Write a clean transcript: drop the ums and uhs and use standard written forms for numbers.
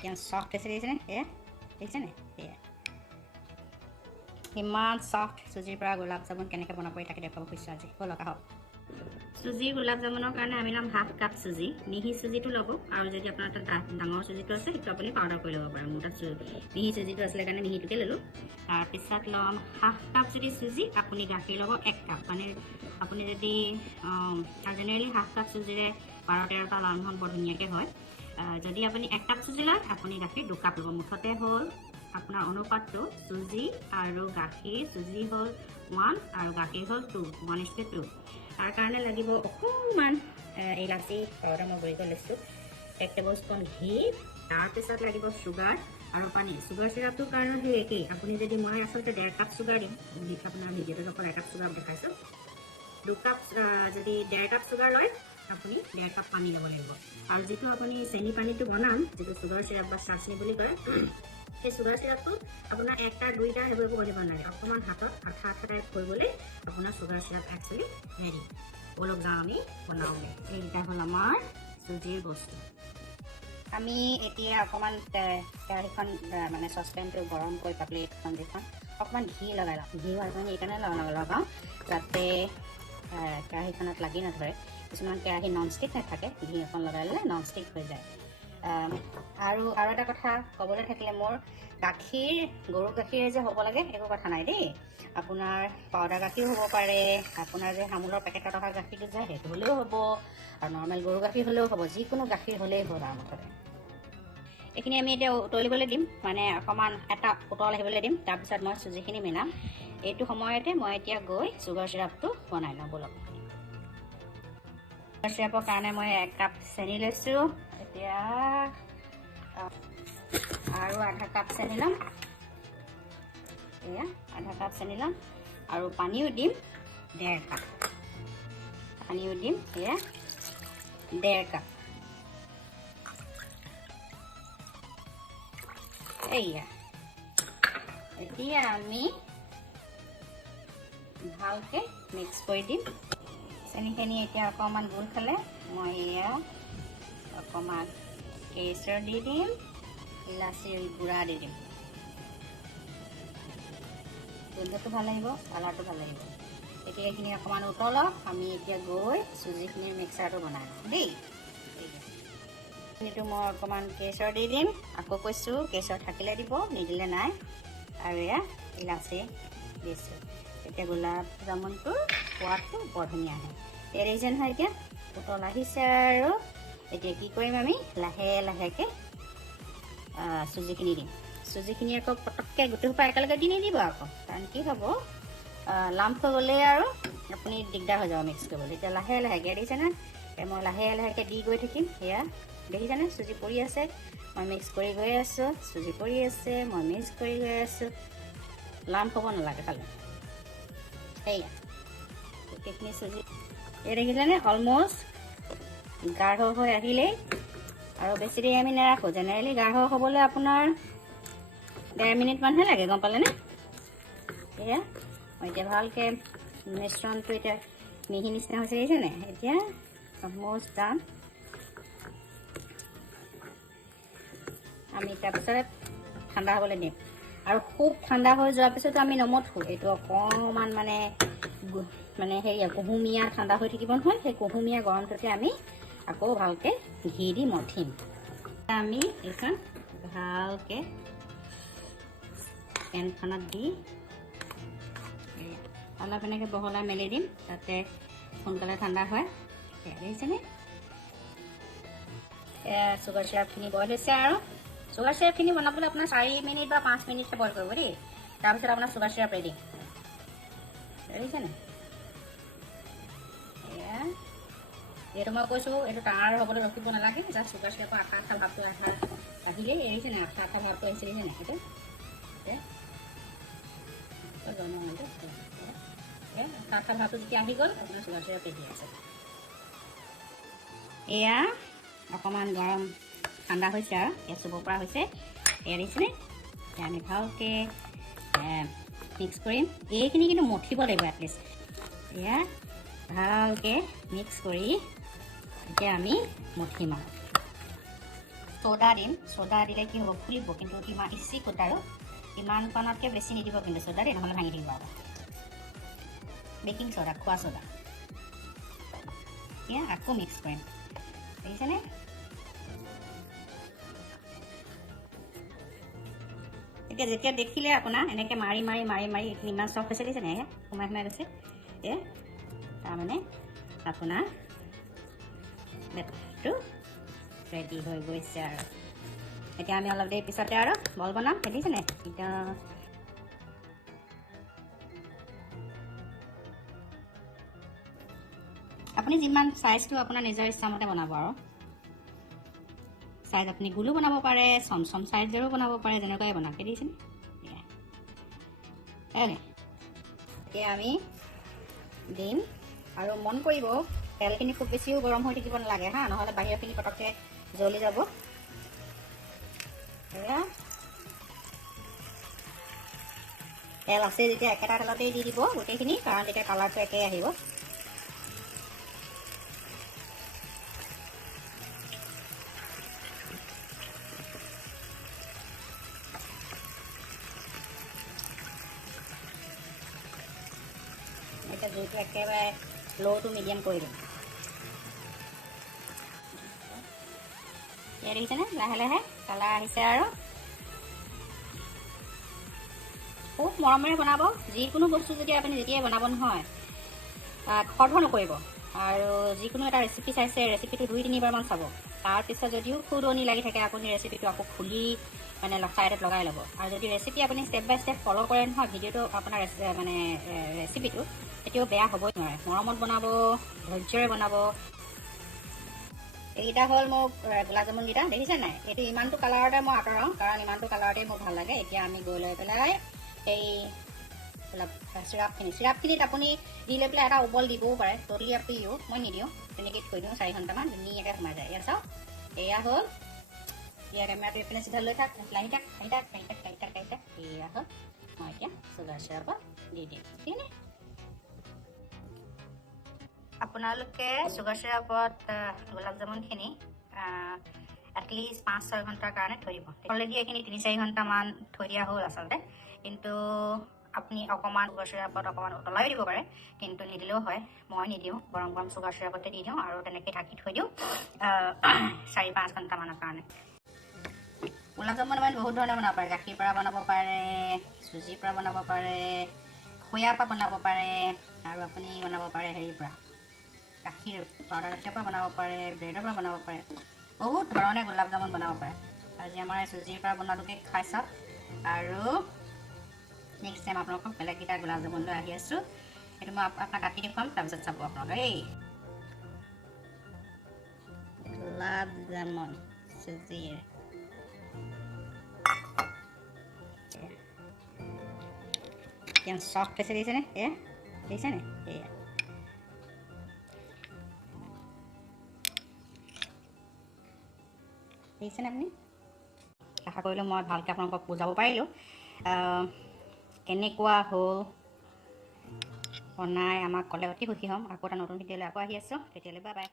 কিমান ছফ্ট হৈছে দেখিছেনে এয়া দেখিছেনে এয়া ইমান ছফ্ট চুজিৰ পৰা গোলাপ জামুন কেনেকৈ বনাব পাৰি তাকে দেখুৱাব খুজিছোঁ আজি ব'লক আহক চুজিৰ গোলাপ জামুনৰ কাৰণে আমি ল'ম হাফ কাপ চুজি মিহি চুজিটো ল'ব আৰু যদি আপোনাৰ তাত ডাঙৰ চুজিটো আছে সেইটো আপুনি পাউডাৰ কৰি ল'ব পাৰে মোৰ তাত মিহি চুজিটো আছিলে কাৰণে মিহিটোকে ল'লোঁ তাৰপিছত ল'ম হাফ কাপ যদি চুজি আপুনি গাখীৰ ল'ব 1 কাপ মানে আপুনি যদি জেনেৰেলি হাফ কাপ চুজিৰে 12-13টা লালমোহন বৰ ধুনীয়াকৈ হয় যদি আপুনি 1 কাপ চুজি লয় আপুনি গাখীৰ 2 কাপ ল'ব মুঠতে হ'ল আপোনাৰ অনুপাতটো চুজি আৰু গাখীৰ চুজি হ'ল 1 আৰু গাখীৰ হ'ল 2 1:2 তাৰ কাৰণে লাগিব অকণমান ইলাচি পাউডাৰ মই গুড়ি কৰি লৈছোঁ 1 টেবুল স্পুন ঘি তাৰপিছত লাগিব চুগাৰ আৰু পানী চুগাৰ চিৰাপটোৰ কাৰণে সেই একেই আপুনি যদি মই আচলতে 1.5 কাপ চুগাৰ দিম আপোনাৰ ভিডিঅ'টোত অকল 1 কাপ চুগাৰ দেখাইছোঁ 2 কাপ যদি 1.5 কাপ চুগাৰ লয় আপুনি 1.5 কাপ পানী ল'ব লাগিব আৰু যিটো আপুনি চেনি পানীটো বনাম যিটো চুগাৰ চিৰাপ বা চাচনি বুলি কয় সেই চুগাৰ চিৰাপটো আপোনাৰ 1টা 2টা সেইবোৰ একো কৰিব নালাগে অকণমান হাতত আঠা টাইপ কৰিবলৈ আপোনাৰ চুগাৰ চিৰাপ একচুৱেলি ৰেডি ব'লক যাওঁ আমি বনাওঁগৈ এইকেইটা হ'ল আমাৰ চুজিৰ বস্তু আমি এতিয়া অকণমান কেৰাহীখন মানে চচপেনটো গৰম কৰি প্লেটখন যিখন অকণমান ঘি লগাই লওঁ ঘি আমি এইকাৰণে লগাওঁ যাতে কেৰাহীখনত লাগি নধৰে কিছুমান কেৰাহী নন ষ্টিক নাথাকে ঘি এখন লগাই ল'লে নন ষ্টিক হৈ যায় আৰু এটা কথা ক'বলৈ থাকিলে মোৰ গাখীৰ গৰু গাখীৰে যে হ'ব লাগে একো কথা নাই দেই আপোনাৰ পাউডাৰ গাখীৰ হ'ব পাৰে আপোনাৰ যে আমুলৰ পেকেটত অহা গাখীৰটো যায় সেইটো হ'লেও হ'ব আৰু নৰ্মেল গৰু গাখীৰ হ'লেও হ'ব যিকোনো গাখীৰ হ'লেই হ'ল আৰু মুঠতে এইখিনি আমি এতিয়া উতলিবলৈ দিম মানে অকণমান এটা উতল আহিবলৈ দিম তাৰপিছত মই চুজিখিনি মিলাম এইটো সময়তে মই এতিয়া গৈ চুগাৰ চিৰাপটো বনাই লওঁ ব'লক চুগাৰ চিৰাপৰ কাৰণে মই 1 কাপ চেনি লৈছোঁ এতিয়া আৰু আধা কাপ চেনি ল'ম এয়া আধা কাপ চেনি ল'ম আৰু পানীও দিম 1.5 কাপ পানীও দিম এয়া 1.5 কাপ এয়া এতিয়া আমি ভালকৈ মিক্স কৰি দিম চেনিখিনি এতিয়া অকণমান গোল খালে মই এয়া অকণমান কেশৰ দি দিম ইলাচিৰ গুড়া দি দিম গোন্ধটো ভাল লাগিব কালাৰটো ভাল লাগিব এতিয়া এইখিনি অকণমান উতলক আমি এতিয়া গৈ চুজিখিনিৰ মিক্সাৰটো বনাই লওঁ দেই এইটো মই অকণমান কেশৰ দি দিম আকৌ কৈছোঁ কেশৰ থাকিলে দিব নিদিলে নাই আৰু এয়া ইলাচি দিছোঁ এতিয়া গোলাপ জামুনটোৰ সোৱাদটো বৰ ধুনীয়া আহে দেখিছে নহয় এতিয়া উতল আহিছে আৰু এতিয়া কি কৰিম আমি লাহে লাহেকৈ চুজিখিনি দিম চুজিখিনি আকৌ পটককৈ গোটেইসোপা একেলগে দি নিদিব আকৌ কাৰণ কি হ'ব লাম্প হৈ গ'লেই আৰু আপুনি দিগদাৰ হৈ যাব মিক্স কৰিবলৈ এতিয়া লাহে লাহেকৈ দেখিছেনে মই লাহে লাহেকৈ দি গৈ থাকিম সেয়া দেখিছেনে চুজি পৰি আছে মই মিক্স কৰি গৈ আছোঁ চুজি পৰি আছে মই মিক্স কৰি গৈ আছোঁ লাম্প হ'ব নালাগে খালি সেয়া গোটেইখিনি চুজি এই দেখিছেনে অলমষ্ট গাঢ় হৈ আহিলেই আৰু বেছি দেৰি আমি নাৰাখোঁ জেনেৰেলি গাঢ় হ'বলৈ আপোনাৰ 1.5 মিনিটমানহে লাগে গম পালেনে এয়া মই এতিয়া ভালকৈ মিশ্ৰণটো এতিয়া মিহি নিচিনা হৈছে দেখিছেনে এতিয়া অলমষ্ট ডান আমি তাৰপিছত ঠাণ্ডা হ'বলৈ দিম আৰু খুব ঠাণ্ডা হৈ যোৱাৰ পিছতো আমি নমঠোঁ এইটো অকণমান মানে হেৰি কুহুমীয়া ঠাণ্ডা হৈ থাকিব নহয় সেই কুহুমীয়া গৰমটোতে আমি আকৌ ভালকৈ ঘি দি মঠিম আমি এইখন ভালকৈ পেনখনত দি অলপ এনেকৈ বহলাই মেলি দিম যাতে সোনকালে ঠাণ্ডা হয় দেখিছেনে চুগাৰ চিৰাপখিনি বইল হৈছে আৰু চুগাৰ চিৰাপখিনি বনাবলৈ আপোনাৰ 4 মিনিট বা 5 মিনিটহে বইল কৰিব দেই তাৰপিছত আপোনাৰ চুগাৰ চিৰাপ ৰেডি দেখিছেনে এয়া এইটো মই কৈছোঁ এইটো টাৰ হ'বলৈ ৰখিব নালাগে জাষ্ট চুগাৰ চিৰাপৰ আঠা আঠা ভাৱটো আহিলেই এৰিছেনে আঠা আঠা ভাৱটো আহিছে দেখিছেনে সেইটো আঠা আঠা ভাৱটো যেতিয়া আহি গ'ল আপোনাৰ চুগাৰ চিৰাপ ৰেডি আছে এয়া অকণমান গৰম ঠাণ্ডা হৈছে আৰু এয়া চুব পৰা হৈছে এয়া দেখিছেনে এতিয়া আমি ভালকৈ মিক্স কৰিম এইখিনি কিন্তু মঠিব লাগিব এটলিষ্ট এয়া ভালকৈ মিক্স কৰি এতিয়া আমি মঠিম আৰু সোডা দিম। সোডা দিলে কি হ'ব, ফুলিব, কিন্তু ইমান ইচি ক'ত আৰু ইমানকণতকৈ বেছি নিদিব কিন্তু সোডা দেই, নহ'লে ভাঙি থাকিব আকৌ। বেকিং সোডা, খোৱা সোডা এতিয়া আকৌ মিক্স কৰিম, দেখিছেনে? এতিয়া যেতিয়া দেখিলে আপোনাৰ এনেকৈ মাৰি মাৰি মাৰি মাৰি ইমান চফ্ট হৈছে, দেখিছেনে? সোমাই সোমাই গৈছে, তাৰমানে আপোনাৰ বেটাৰটো ৰেডি হৈ গৈছে। আৰু এতিয়া আমি অলপ দেৰি পিছতে আৰু বল বনাম, দেখিছেনে? এতিয়া আপুনি যিমান চাইজটো আপোনাৰ নিজৰ ইচ্ছামতে বনাব। আৰু চাইজ আপুনি গোলো বনাব পাৰে, চমচম চাইজৰো বনাব পাৰে, যেনেকুৱাই বনাওক, দেখিছেনে? এতিয়া আমি দিম, আৰু মন কৰিব তেলখিনি খুব বেছিও গৰম হৈ থাকিব নালাগে হা, নহ'লে বাহিৰখিনি পটককৈ জ্বলি যাব। তেল আছে যেতিয়া একেটা তেলতেই দি দিব গোটেইখিনি, কাৰণ তেতিয়া কালাৰটো একেই আহিব। এতিয়া জুইটো একেবাৰে ল' টু মিডিয়াম কৰি দিম। দেখিছেনে? লাহে লাহে কালাৰ আহিছে। আৰু খুব মৰমেৰে বনাব। যিকোনো বস্তু যদি আপুনি যেতিয়াই বনাব নহয়, খৰধৰ নকৰিব। আৰু যিকোনো এটা ৰেচিপি চাইছে, ৰেচিপিটো 2-3 বাৰমান চাব। তাৰপিছত যদিও খুদনি লাগি থাকে, আপুনি ৰেচিপিটো আকৌ খুলি মানে চাইডত লগাই ল'ব। আৰু যদি ৰেচিপি আপুনি ষ্টেপ বাই ষ্টেপ ফ'ল' কৰে নহয়, ভিডিঅ'টো আপোনাৰ মানে ৰেচিপিটো এতিয়াও বেয়া হ'বই নোৱাৰে। মৰমত বনাব, ধৈৰ্যৰে বনাব। এইকেইটা হ'ল মোৰ গোলাপ জামুনকেইটা, দেখিছে নাই? এইটো ইমানটো কালাৰতে মই আঁতৰাওঁ, কাৰণ ইমানটো কালাৰতে মোৰ ভাল লাগে। এতিয়া আমি গৈ লৈ পেলাই এই গোলাপ চিৰাপখিনিত আপুনি দি লৈ পেলাই এটা উবল দিবও পাৰে, ট'টেলি আপ টু ইউ। মই নিদিওঁ, তেনেকৈ থৈ দিওঁ 4 ঘণ্টামান, ধুনীয়াকৈ সোমাই যায়। এয়া চাওক, এয়া হ'ল। ইয়াৰ কেমেৰাটো এইপিনে চিধা লৈ থাক, লাহি থাক, এয়া হ'ল। মই এতিয়া চুগাৰ চিৰাপত দি দিম, ঠিকনে? আপোনালোকে চুগাৰ চিৰাপত গোলাপ জামুনখিনি এটলিষ্ট 5-6 ঘণ্টাৰ কাৰণে থৈ দিব। অলৰেডি এইখিনি 3-4 ঘণ্টামান থৈ দিয়া হ'ল আচলতে, কিন্তু আপুনি অকণমান চুগাৰ চিৰাপত অকণমান উতলাইও দিব পাৰে, কিন্তু নিদিলেও হয়। মই নিদিওঁ, গৰম গৰম চুগাৰ চিৰাপতে দি দিওঁ, আৰু তেনেকৈ ঢাকি থৈ দিওঁ 4-5 ঘণ্টামানৰ কাৰণে। গোলাপ জামুন মানে বহুত ধৰণে বনাব পাৰে। গাখীৰ পৰা বনাব পাৰে, চুজিৰ পৰা বনাব পাৰে, খোৱাৰ পৰা বনাব পাৰে, আৰু আপুনি বনাব পাৰে হেৰিৰ পৰা, গাখীৰ পাউডাৰ গাখীৰৰ পৰা বনাব পাৰে, ব্ৰেডৰ পৰা বনাব পাৰে। বহুত ধৰণে গোলাপ জামুন বনাব পাৰে। আজি আমাৰ চুজিৰ পৰা বনোৱাটোকে খাই চাওক, আৰু নেক্সট টাইম আপোনালোকক বেলেগকেইটা গোলাপ জামুন লৈ আহি আছোঁ। সেইটো মই আপোনাক কাটি দেখুৱাম, তাৰপিছত চাব আপোনালোকে। এই গোলাপ জামুন চুজিৰ কিমান চফ্ট হৈছে, দেখিছেনে? দেখিছেনে? এয়া দেখিছেনে আপুনি? আশা কৰিলোঁ মই ভালকৈ আপোনালোকক বুজাব পাৰিলোঁ। কেনেকুৱা হ'ল বনাই আমাক ক'লে অতি সুখী হ'ম। আকৌ এটা নতুন ভিডিঅ'লৈ আকৌ আহি আছোঁ, তেতিয়ালৈ বাই বাই।